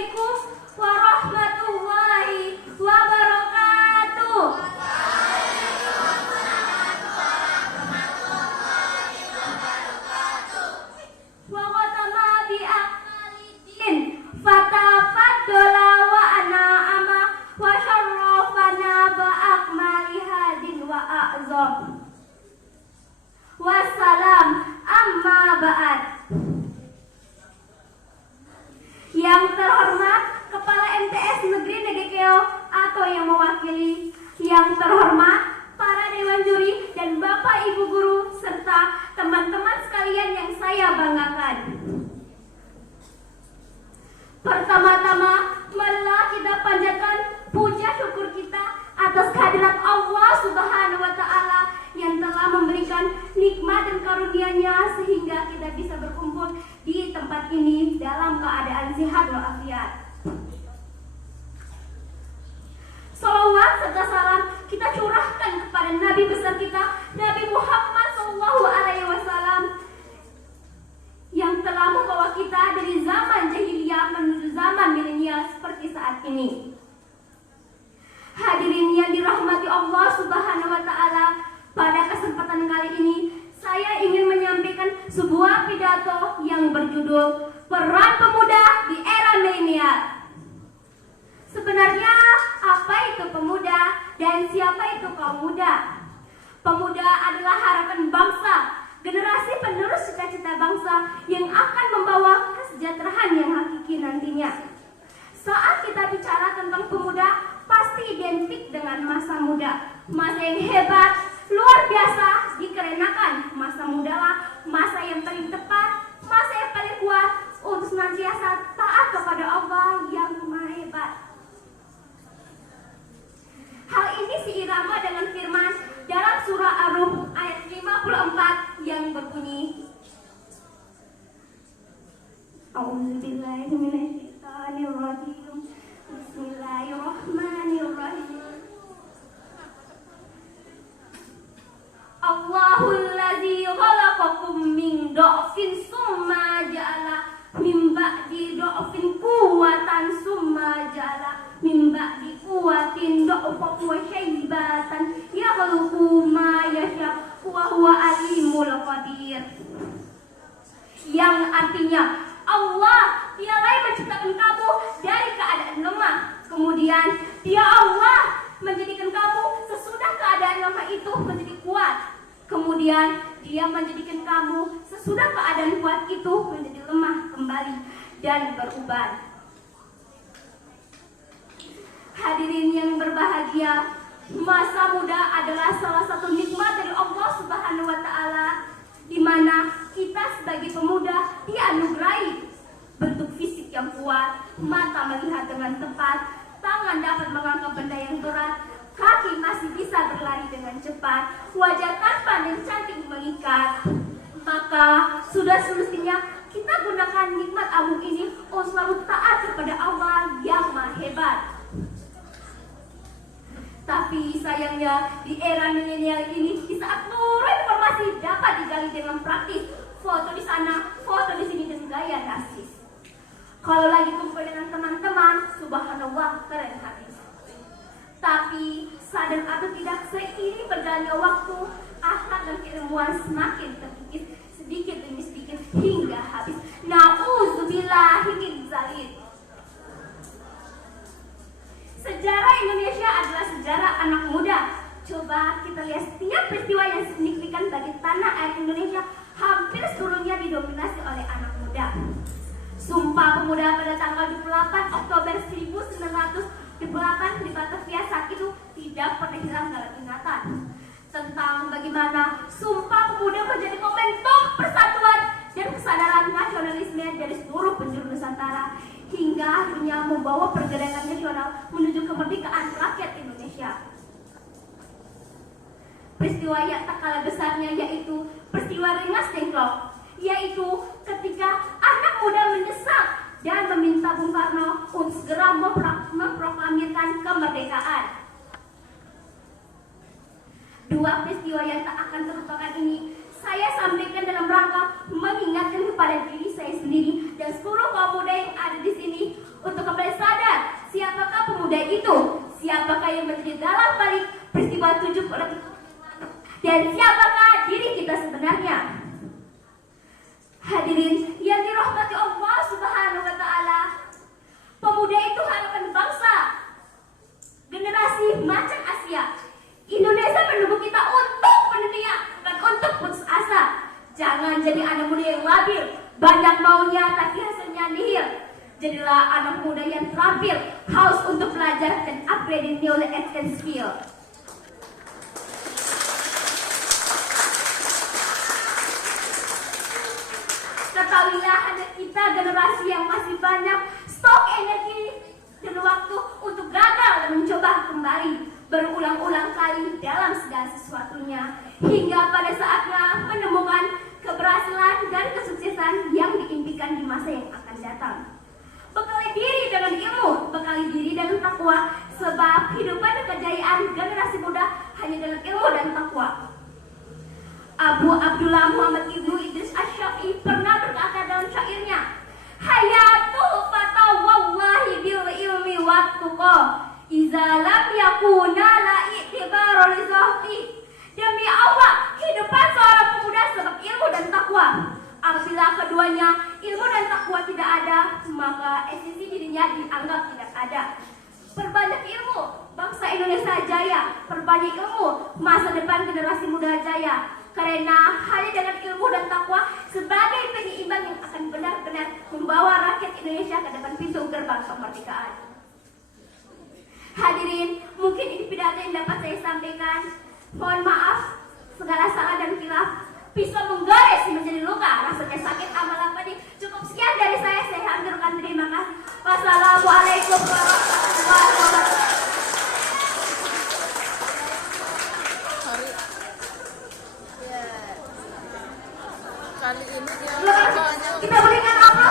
Assalamualaikum warahmatullahi wabarakatuh. Wa qatama bi aqalidin fatafaddola wa ana'ama wa syarrafana ba akmali hadin wa a'zam. Wassalam amma ba'd. Yang terhormat Kepala MTS Negeri Negekeo atau yang mewakili, yang terhormat para dewan juri dan Bapak Ibu guru serta teman-teman sekalian yang saya banggakan. Pertama-tama, marilah kita panjatkan puja syukur kita atas kehadirat Allah Subhanahu wa taala yang telah memberikan nikmat dan karunia-Nya sehingga kita bisa berkumpul di tempat ini dalam keadaan sehat walafiat. Salawat serta salam kita curahkan kepada Nabi besar kita, Nabi Muhammad SAW, yang telah membawa kita dari zaman jahiliyah menuju zaman milenial seperti saat ini. Hadirin yang dirahmati Allah Subhanahu wa taala, pada kesempatan kali ini saya ingin menyampaikan sebuah pidato yang berjudul Peran Pemuda di Era Milenial. Sebenarnya apa itu pemuda dan siapa itu kaum muda? Pemuda adalah harapan bangsa, generasi penerus cita-cita bangsa yang akan membawa kesejahteraan yang hakiki nantinya. Saat kita bicara tentang pemuda, pasti identik dengan masa muda, masa yang hebat, luar biasa, dikarenakan masa muda lah masa yang paling tepat, masa yang paling kuat untuk senantiasa taat kepada Allah yang Maha Hebat. Hal ini seirama dengan firman dalam surah Ar-Rum ayat 54 yang berbunyi, A'udzubillahi minasyaitonirrajim. Bismillahirrahmanirrahim. Allahul ladzi khalaqakum min dha'fin summa ja'ala min ba'di dha'fin quwwatan summa ja'ala min ba'di quwwatin dha'fan wa syaibatan yakhluqu ma yasha wa huwa alimul qadir. Yang artinya Allah dialah yang menciptakan kamu dari keadaan lemah, kemudian Dia Allah menjadikan kamu sesudah keadaan lemah itu menjadi kuat, kemudian Dia menjadikan kamu sesudah keadaan kuat itu menjadi lemah kembali dan berubah. Hadirin yang berbahagia, masa muda adalah salah satu nikmat dari Allah Subhanahu wa taala, di mana kita sebagai pemuda dianugerahi bentuk fisik yang kuat, mata melihat dengan tepat, tangan dapat mengangkat benda yang berat, kaki masih bisa berlari dengan cepat, wajah tampan dan cantik mengikat. Maka sudah semestinya kita gunakan nikmat agung ini untuk selalu taat kepada Allah yang Maha Hebat. Tapi sayangnya di era milenial ini, di saat seluruh informasi dapat digali dengan praktis, foto di sana, foto di sini dan gaya narsis. Kalau lagi kumpul dengan teman-teman, subhanallah keren habis. Tapi sadar atau tidak, seiring berjalannya waktu, akhlak dan keilmuan semakin terkikis sedikit demi sedikit hingga habis. Na'udzubillahi min dzalik. Sejarah Indonesia adalah sejarah anak muda. Coba kita lihat setiap peristiwa yang signifikan bagi tanah air Indonesia hampir seluruhnya didominasi oleh anak muda. Sumpah Pemuda pada tanggal 28 Oktober 1928 di Batavia saat itu tidak pernah hilang dalam ingatan. Tentang bagaimana Sumpah Pemuda menjadi momentum persatuan dan kesadaran nasionalisme dari seluruh penjuru Nusantara, hingga akhirnya membawa pergerakan nasional menuju kemerdekaan rakyat Indonesia. Peristiwa yang tak kalah besarnya yaitu peristiwa Rengas Dengklok, yaitu ketika anak muda mendesak dan meminta Bung Karno untuk segera memproklamirkan kemerdekaan. Dua peristiwa yang tak akan terlupakan ini saya sampaikan dalam rangka mengingatkan kepada diri saya sendiri dan seluruh kaum muda yang ada di sini untuk kembali sadar siapakah pemuda itu, siapakah yang menjadi dalam balik peristiwa 7 dan siapakah diri kita sebenarnya. Hadirin yang dirahmati Allah Subhanahu wa taala, pemuda itu harapan bangsa. Generasi macan Asia. Indonesia menunggu kita untuk mendunia, bukan untuk putus asa. Jangan jadi anak muda yang labil, banyak maunya tapi hasilnya nihil. Jadilah anak muda yang terampil, haus untuk belajar dan upgrade knowledge and skill. Ketahuilah hanya kita generasi yang masih banyak stok energi dan waktu untuk gagal dan mencoba kembali berulang-ulang kali dalam segala sesuatunya hingga pada saatnya menemukan keberhasilan dan kesuksesan yang diimpikan di masa yang akan datang. Bekali diri dengan ilmu, bekali diri dengan takwa, sebab kehidupan dan kejayaan generasi muda hanya dengan ilmu dan takwa. Abu Abdullah Muhammad Ibnu Idris Asy-Syafi'i pernah berkata dalam syairnya, hayatu fata wallahi bil ilmi wattuqa iza lam yakuna la i'tibaru li zahti. Demi Allah, kehidupan seorang pemuda sebab ilmu dan takwa. Apabila keduanya, ilmu dan takwa tidak ada, maka esensi dirinya dianggap tidak ada. Perbanyak ilmu, bangsa Indonesia jaya. Perbanyak ilmu, masa depan generasi muda jaya. Karena hanya dengan ilmu dan takwa sebagai penyeimbang yang akan benar-benar membawa rakyat Indonesia ke depan pintu gerbang kemerdekaan. Hadirin, mungkin ini pidato yang dapat saya sampaikan. Mohon maaf segala salah dan khilaf. Pisau menggores menjadi luka, rasanya sakit amal apa nih. Cukup sekian dari saya hancurkan. Terima kasih. Wassalamualaikum warahmatullahi wabarakatuh. Kali ini dia Kita berikan aplaus.